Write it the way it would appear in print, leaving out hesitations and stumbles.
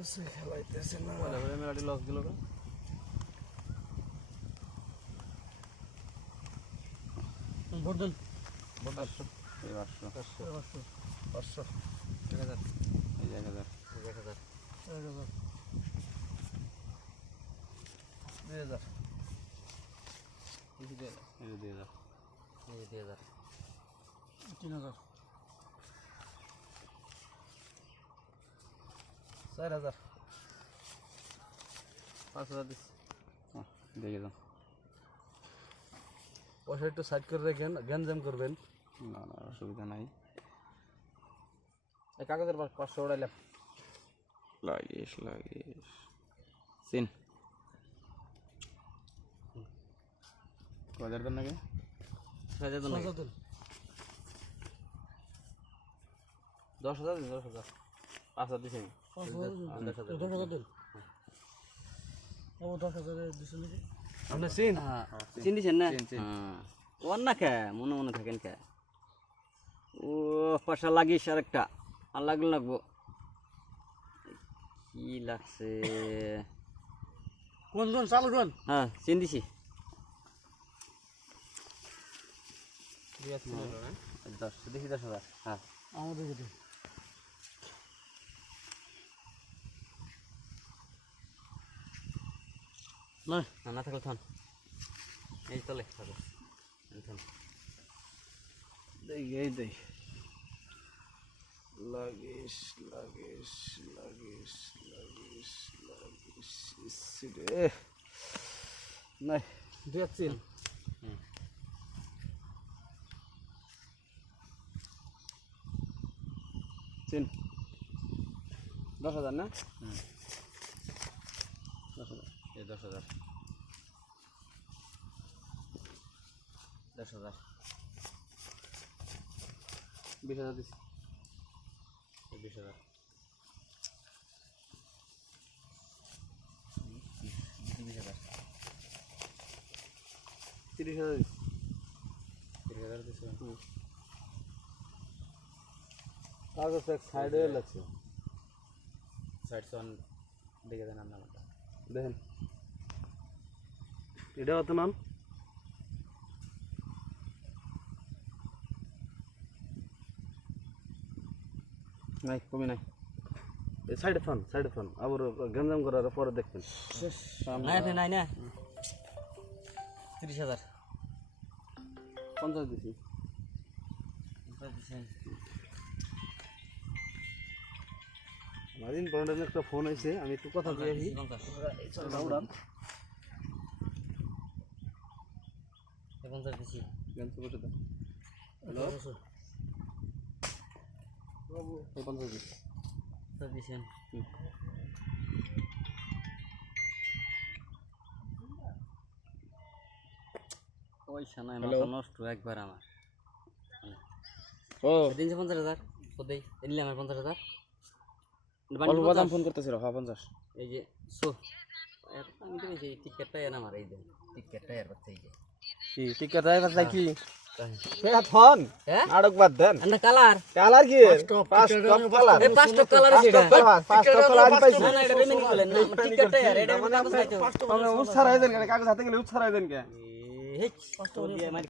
কিছু খেলাইতেছে না মেলাটি লস গেল ভোট দেন 500 500 1000 2000 3000 4000 5000 দিস দেখে দাও পয়সা একটু সাইড করে রেখেন গ্যাঞ্জাম করবেন না না অসুবিধা নাই এই কাগজের 500 উড়াইলাম লাগিস সিন কয়দার দেন নাকি 6000 দেন নাকি 10000 দিন 10000 5000 দিছেন 10,000 দেন ও 10,000 দিছেন নাকি আপনি সিন চিন দিছেন না ওর না কে মনে থাকেন কে ও পয়সা লাগিস আরেকটা আর লাগবো কি লাগছে কোন চালু কোন হ্যাঁ চিন দিছি 10 দেখি 10,000 হ্যাঁ আমাদের দিকে না থাকলে থান এই তলে থাকো থান এই দেই লাগিস রে নাই দিয়েছেন চিন 10,000 না 10,000 এই 10,000 20,000 দিস 20,000 30,000 দিস 30,000 দিস কাগজ এক সাইডে লাগছে সাইড সন দেখে দেন আপনারা দেখেন এটা কত নাম নাই কমে নাই এই সাইডে ফান আবার গঞ্জাম করার পরে দেখবেন নাই না 30,000 50 দিছি মাদিন বন্ডের একটা ফোন আইছে আমি একটু কথা দিয়ে আসি উড়ান 50 দিছি গঞ্জ করে দাও হ্যালো বাবু 50 দিছি দিছেন পয়সা নাই মাথা নষ্ট একবার আমার ও 350,000 কোথায় নিলে আমার 50,000 অল্প বাদাম ফোন করতেছিল হ্যাঁ 50 এই যে সো আমি তো এই টিকেটটা এর আমার এই যে টিকেটটা এর বাচ্চা এই যে কি টিকেট আই বাচ্চা কি হে ফোন আড়ক বাদ দেন আন্না কালার কি পাঁচ টপ কালার এই 5 টপ কালার আছে এটা 5 টপ কালার পাইছি না এটা পেমেন্ট করলেন না টিকেটটা এর এটা কাগজ নাই তো উৎসাহ দেন কাগজ হাতে গেলে উৎসাহ দেন কে এই 5 টপ দিয়ে